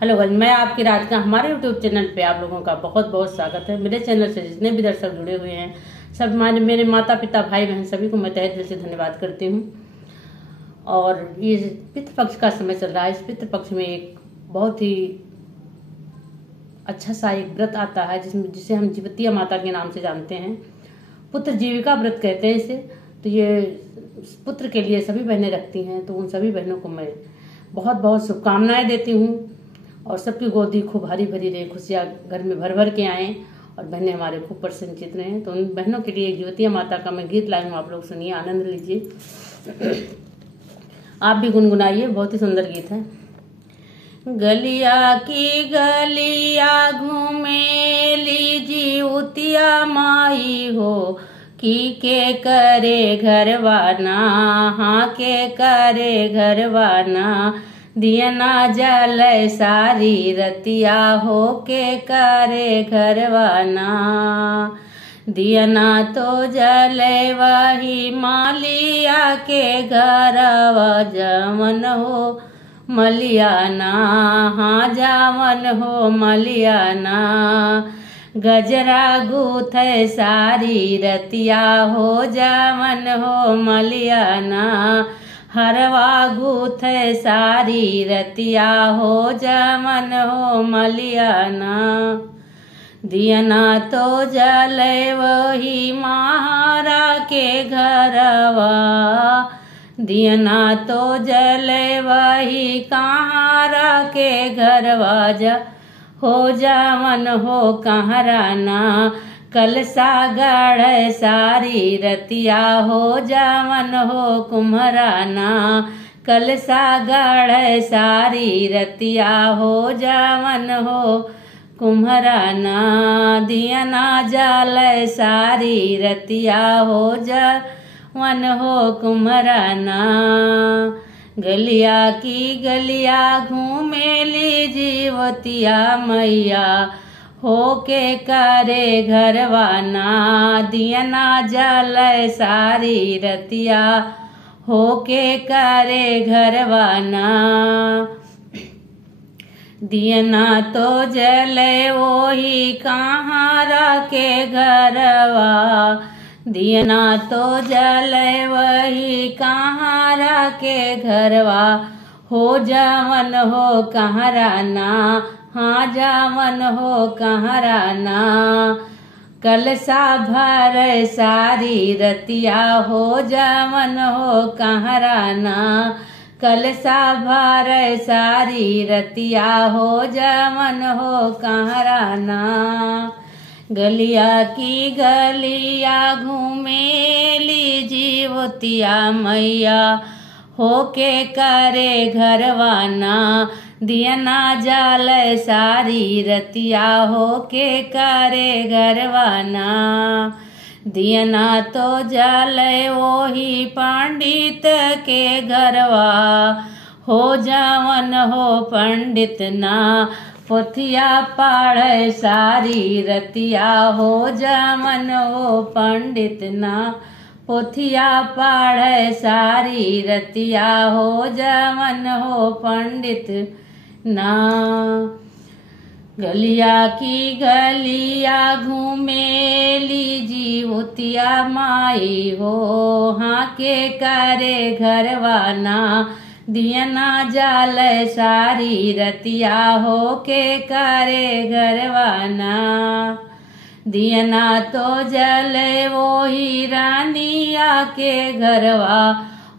Hello guys, मैं आपकी राधिका। हमारे यूट्यूब चैनल पे आप लोगों का बहुत बहुत स्वागत है। मेरे चैनल से जितने भी दर्शक जुड़े हुए हैं, सब मेरे माता पिता भाई बहन सभी को मैं तहे दिल से धन्यवाद करती हूँ। और ये पितृपक्ष का समय चल रहा है। इस पितृपक्ष में एक बहुत ही अच्छा सा एक व्रत आता है जिसे हम जीवतिया माता के नाम से जानते हैं। पुत्र जीविका व्रत कहते हैं इसे। तो ये पुत्र के लिए सभी बहनें रखती हैं, तो उन सभी बहनों को मैं बहुत बहुत शुभकामनाएं देती हूँ। और सबकी गोदी खूब हरी भरी रहे, खुशियाँ घर में भर भर के आए और बहनें हमारे खूब प्रसन्नचित रहें। तो उन बहनों के लिए ज्योतिया माता का मैं गीत लाई हूँ, आप लोग सुनिए, आनंद लीजिए। आप भी गुनगुनाइए, बहुत ही सुंदर गीत है। गलिया की गलिया घूमे लीजी उतिया माई हो, के करे घरवाना, हाँ के करे घरवाना। दियना जल सारी रतिया हो, के करे घरवाना। दियना तो जले वही मालिया के घरवा, जमन हो मलियाना, हाँ जावन हो मलियाना। गजरा गूथ सारी रतिया हो, जावन हो मलियाना। हरवा गूथ सारी रतिया हो, जावन हो मलियाना। दियना तो जले वही महारा के घरवा, दियना तो जले वही कहारा के घरवा, हो जावन हो कहराना। कलसा गढ़ सारी रतिया हो, जावन हो कुम्हराना। कलसा गढ़ सारी रतिया हो, जावन हो कुम्हराना। दियना जल सारी रतिया हो, जावन हो कुम्हराना। गलिया की गलिया घूमे ली जीवतिया मैया, हो के करे घरवाना। दियना जल सारी रतिया, हो के करे घरवाना। दियना तो जले वही कहारा के घरवा, दियना तो जले वही कहारा के घरवा। हो जावन हो कहराना, हाँ जावन हो कहराना। कलसा भर सारी रतिया हो, जावन हो कहराना। कलसा भर सारी रतिया हो, जावन हो कहराना। गलिया की गलिया घूमे ली जीवतिया मैया, हो के करे घरवाना। दियना जल सारी रतिया हो, के करे घरवाना। दियना तो जल वही पंडित के घरवा, हो जावन हो पंडित ना। पोथिया पढ़ सारी रतिया हो, जावन हो पंडित ना। पोथिया पढ़ सारी रतिया हो, जावन हो पंडित ना। गलिया की गलिया घूमे ली जीवतिया माई हो, हाँ के करे घरवाना। दियना जल सारी रतिया हो, के करे घरवाना। दियना तो जले वही रानिया के घरवा,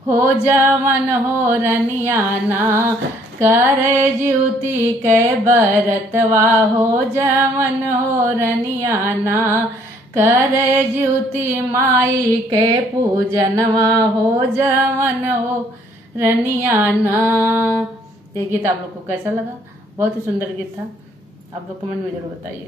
हो जावन हो रनियाना। करे ज्योति के बरतवा, हो जावन हो रनियाना। करे ज्योति माई के पूजनवा, हो जावन हो रनियाना। ये गीत आप लोग को कैसा लगा? बहुत ही सुंदर गीत था। आप लोग कमेंट में जरूर बताइए।